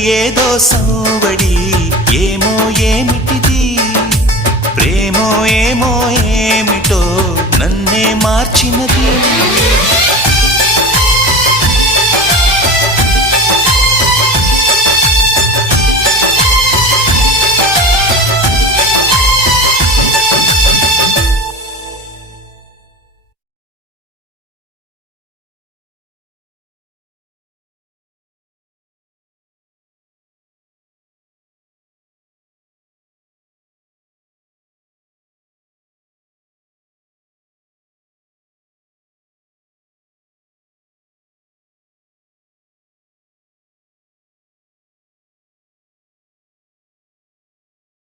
ఏదో సౌవడి ఏమో ఏమిటిది? ప్రేమో ఏమో ఏమిటో నన్నే మార్చినది.